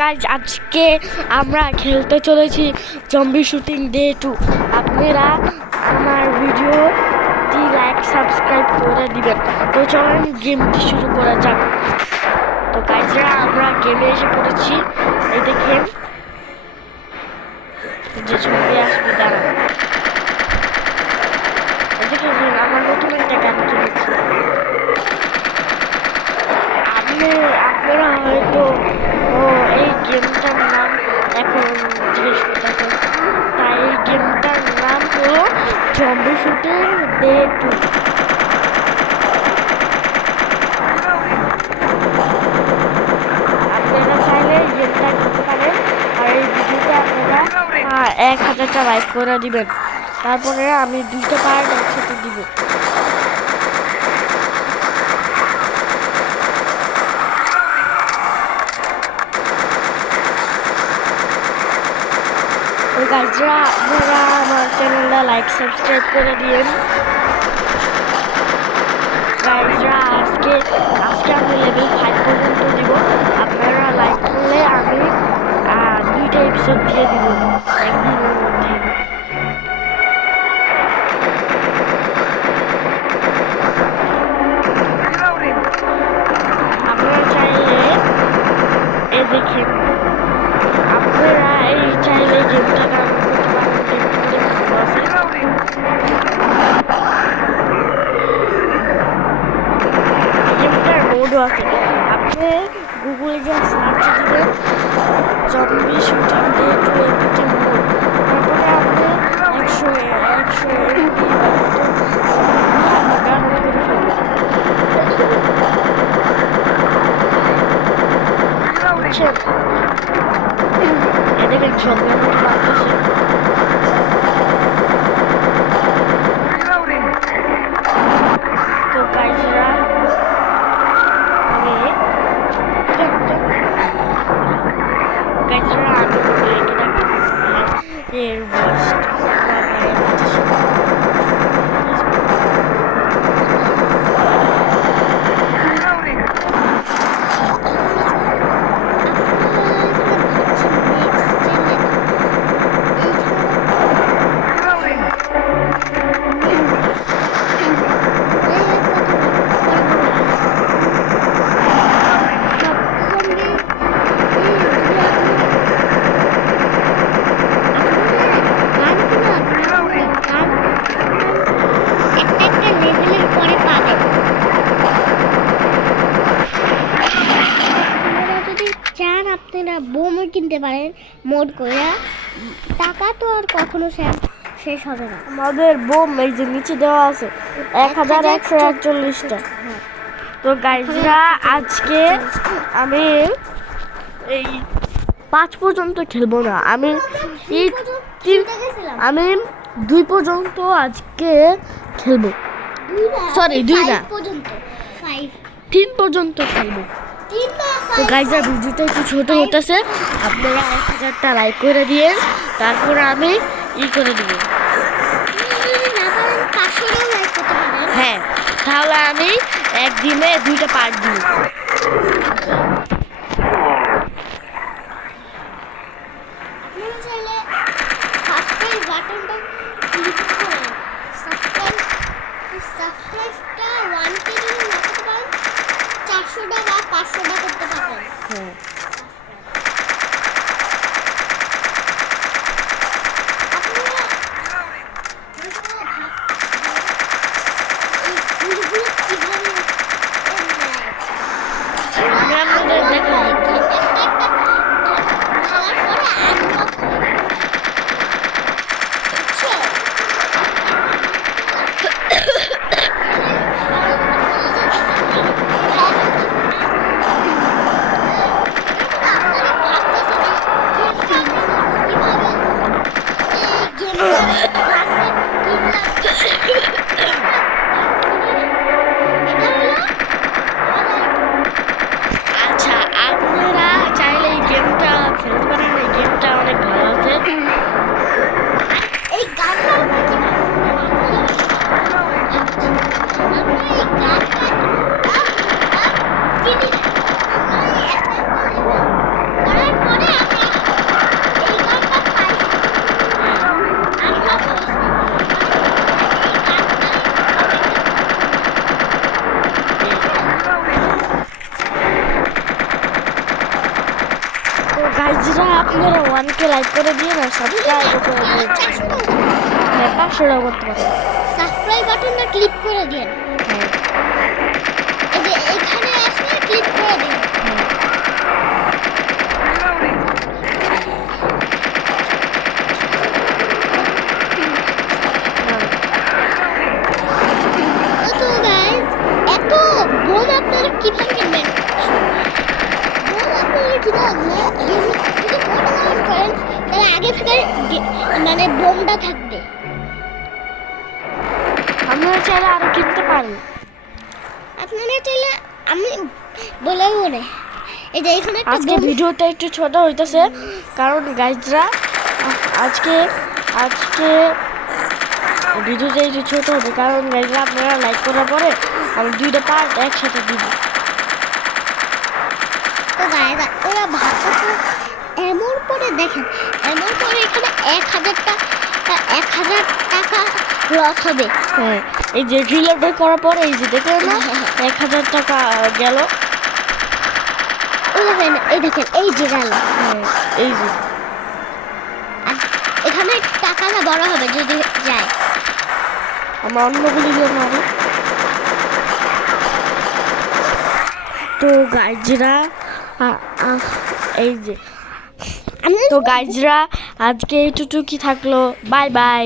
Guys আজকে আমরা খেলতে চলেছি জম্বি শুটিং ডে 2। আপনারা আমার ভিডিওটি লাইক সাবস্ক্রাইব করে দিবেন। তো চলুন গেমটি শুরু করা যাক। তো গাইজরা আমরা গেমে এসে পড়েছি। এই দেখেন যে ছবি আসবে দাঁড়া। এই দেখেন আমার নতুন একটা গান কিনেছি। আপনারা হয়তো এই গেমটার নাম এখন জিজ্ঞেস করতেছেন, তাই এই গেমটার নাম হলো জম্বি শুটিং ডে 2। আপনারা চাইলে এই গেমটা খেলতে পারেন, আর এই ভিডিওতে আপনারা 1000টা লাইক করে দিবেন। তারপরে আমি 2টা পার্ট একসাথে দিব। গাইজরা আপনারা আমার চ্যানেলটা লাইক সাবস্ক্রাইব করে দিন। গাইজরা আজকে আমি লেভেল 5 পর্যন্ত দিব। আপনারা লাইক করলে আমি 2টা এপিসোড দিয়ে দিব একদিনের মধ্যে। আপনারা চাইলে এই দেখেন, আপনারা এই চাইলে গেমটা ডাউনলোড করতে পারেন। গেমটার মোডও আছে। আপনি গুগলে গিয়ে সার্চ দিবেন zombie shooting day 2 apt mode. তারপরে আপনি 100 এমবি ডাউনলোড করে ফেলবেন। দেখেন সঙ্গে লাগতেছে। তো গাইজরা এর বোমও কিনতে পারেন মোড করে। টাকা তো আর কখনো শেষ হবে না। আমাদের বোম এই যে নিচে দেওয়া আছে 1141টা। তো গাইজরা আজকে আমি এই 5 পর্যন্ত খেলবো না, আমি 2 পর্যন্ত আজকে খেলবো। সরি 2 না, 3 পর্যন্ত খেলবো। তো গাইজরা ভিডিওটা একটু ছোট হতেছে, আপনারা 1000টা লাইক করে দিয়ে তারপর আমি করে দিব। হ্যাঁ, তাহলে আমি একদিনে 2টা পার্ট দিব। গাইজরা আপনারা 1K লাইক করে দিয়ে না সাবস্ক্রাইব করে দিয়ে 500 করতে পারেন সাবস্ক্রাইব বাটনটা ক্লিক করে দিন এই যে এখানে আছে ক্লিক করে দিন তো গাইস এত বোম আপনারা কিভাবে কিনবেন বোম আপনারা কিভাবে যদি মোটা দাম করেন তাহলে আগে থেকে মানে বোমটা থাকবে আপনারা চাইলে আরো কিনতে পারেন আপনারা চাইলে আমি বলেও না এই যে এখানে একটা আজকে ভিডিওটা একটু ছোট হইতেছে কারণ গাইজরা আজকে ভিডিওটা একটু ছোট হবে কারণ গাইজরা আপনারা লাইক করার পরে আমি 2টা পার্ট একসাথে দিব তো গাইজ ওরা ভাবছে এমন করে দেখেন এমন করে এখানে 1000 টাকা লস হবে হ্যাঁ এই যে রিলোড করার পরে এই যে দেখেন না 1000 টাকা গেল এই দেখেন এই যে গেল এই যে আর এখানে টাকাটা বড় হবে যদি যায় আমরা অন্যগুলি জন্য আরো তো গাইজরা এই যে তো গাইজরা আজকে এইটুকু কি থাকলো বাই বাই